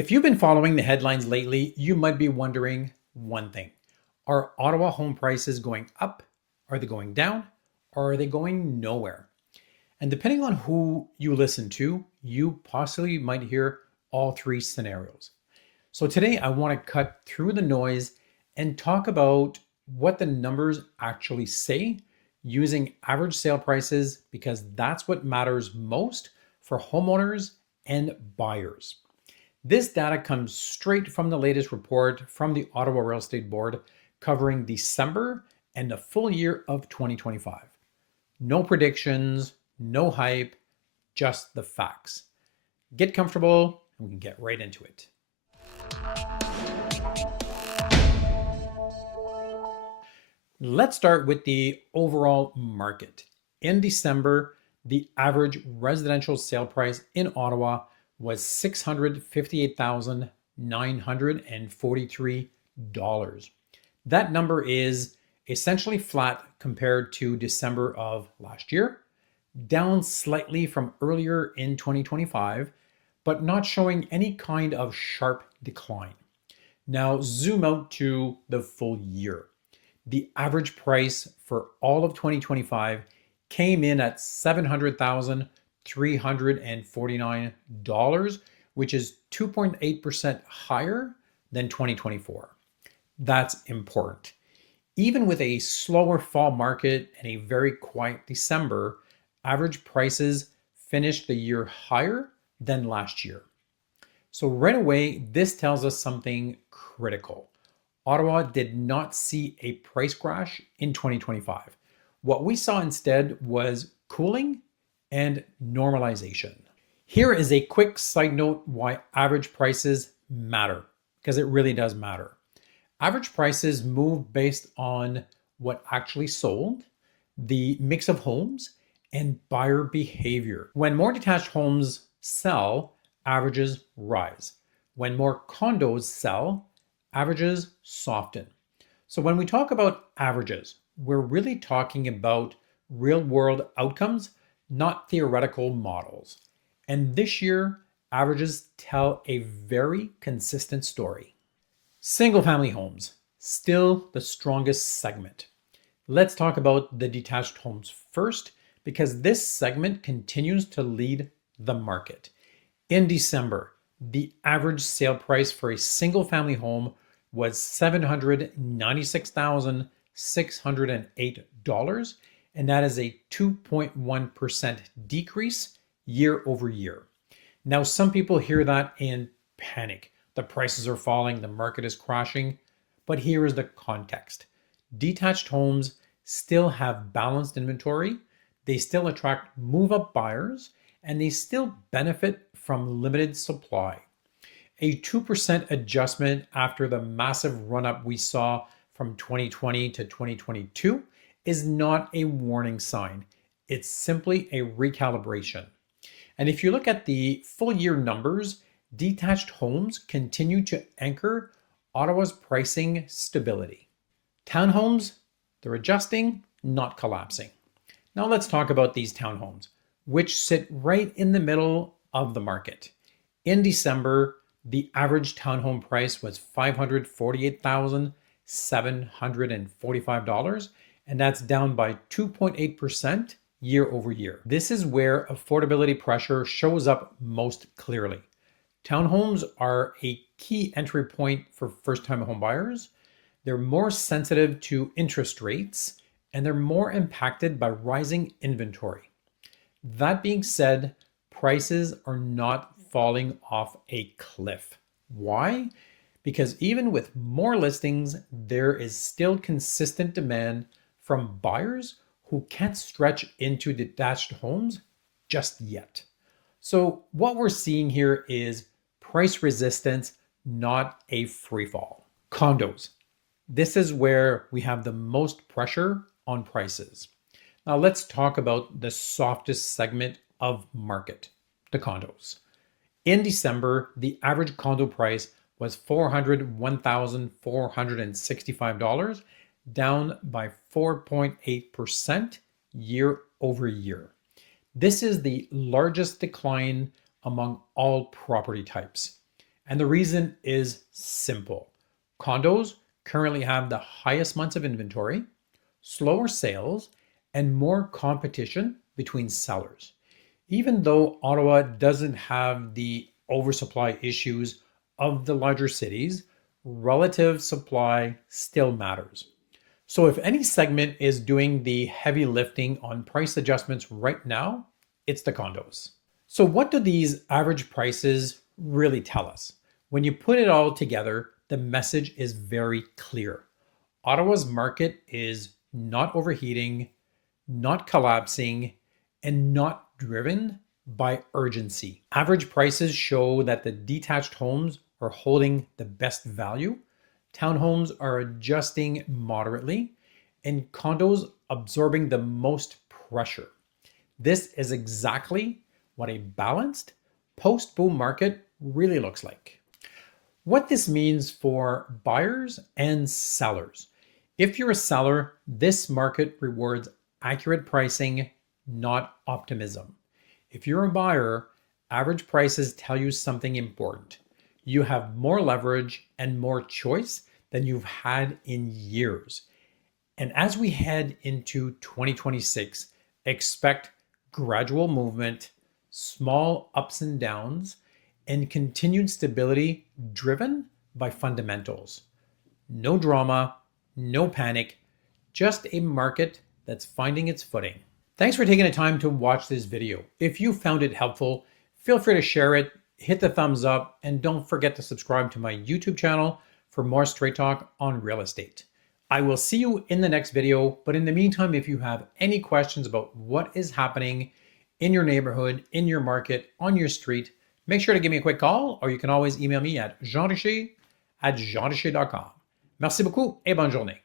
If you've been following the headlines lately, you might be wondering one thing. Are Ottawa home prices going up? Are they going down? Or are they going nowhere? And depending on who you listen to, you possibly might hear all three scenarios. So today I want to cut through the noise and talk about what the numbers actually say using average sale prices because that's what matters most for homeowners and buyers. This data comes straight from the latest report from the Ottawa Real Estate Board covering December and the full year of 2025. No predictions, no hype, just the facts. Get comfortable and we can get right into it. Let's start with the overall market. In December, the average residential sale price in Ottawa was $658,943. That number is essentially flat compared to December of last year, down slightly from earlier in 2025, but not showing any kind of sharp decline. Now, zoom out to the full year. The average price for all of 2025 came in at $700,349, which is 2.8% higher than 2024. That's important. Even with a slower fall market and a very quiet December, average prices finished the year higher than last year. So right away, this tells us something critical. Ottawa did not see a price crash in 2025. What we saw instead was cooling and normalization. Here is a quick side note why average prices matter, because it really does matter. Average prices move based on what actually sold, the mix of homes, and buyer behavior. When more detached homes sell, averages rise. When more condos sell, averages soften. So when we talk about averages, we're really talking about real world outcomes, not theoretical models. And this year, averages tell a very consistent story. Single family homes, still the strongest segment. Let's talk about the detached homes first, because this segment continues to lead the market. In December, the average sale price for a single family home was $796,608, and that is a 2.1% decrease year over year. Now, some people hear that and panic. The prices are falling, the market is crashing. But here is the context. Detached homes still have balanced inventory, they still attract move-up buyers, and they still benefit from limited supply. A 2% adjustment after the massive run-up we saw from 2020 to 2022 is not a warning sign. It's simply a recalibration. And if you look at the full year numbers, detached homes continue to anchor Ottawa's pricing stability. Townhomes, they're adjusting, not collapsing. Now let's talk about these townhomes, which sit right in the middle of the market. In December, the average townhome price was $548,745, and that's down by 2.8% year over year. This is where affordability pressure shows up most clearly. Townhomes are a key entry point for first-time home buyers. They're more sensitive to interest rates, and they're more impacted by rising inventory. That being said, prices are not falling off a cliff. Why? Because even with more listings, there is still consistent demand from buyers who can't stretch into detached homes just yet. So what we're seeing here is price resistance, not a free fall. Condos. This is where we have the most pressure on prices. Now let's talk about the softest segment of market, the condos. In December, the average condo price was $401,465, down by 4.8% year over year. This is the largest decline among all property types. And the reason is simple. Condos currently have the highest months of inventory, slower sales, and more competition between sellers. Even though Ottawa doesn't have the oversupply issues of the larger cities, relative supply still matters. So if any segment is doing the heavy lifting on price adjustments right now, it's the condos. So what do these average prices really tell us? When you put it all together, the message is very clear. Ottawa's market is not overheating, not collapsing, and not driven by urgency. Average prices show that the detached homes are holding the best value, townhomes are adjusting moderately, and condos absorbing the most pressure. This is exactly what a balanced post-boom market really looks like. What this means for buyers and sellers. If you're a seller, this market rewards accurate pricing, not optimism. If you're a buyer, average prices tell you something important. You have more leverage and more choice than you've had in years. And as we head into 2026, expect gradual movement, small ups and downs, and continued stability driven by fundamentals. No drama, no panic, just a market that's finding its footing. Thanks for taking the time to watch this video. If you found it helpful, feel free to share it, hit the thumbs up, and don't forget to subscribe to my YouTube channel for more straight talk on real estate. I will see you in the next video, but in the meantime, if you have any questions about what is happening in your neighborhood, in your market, on your street, make sure to give me a quick call, or you can always email me at jeanricher@jeanricher.com. Merci beaucoup et bonne journée.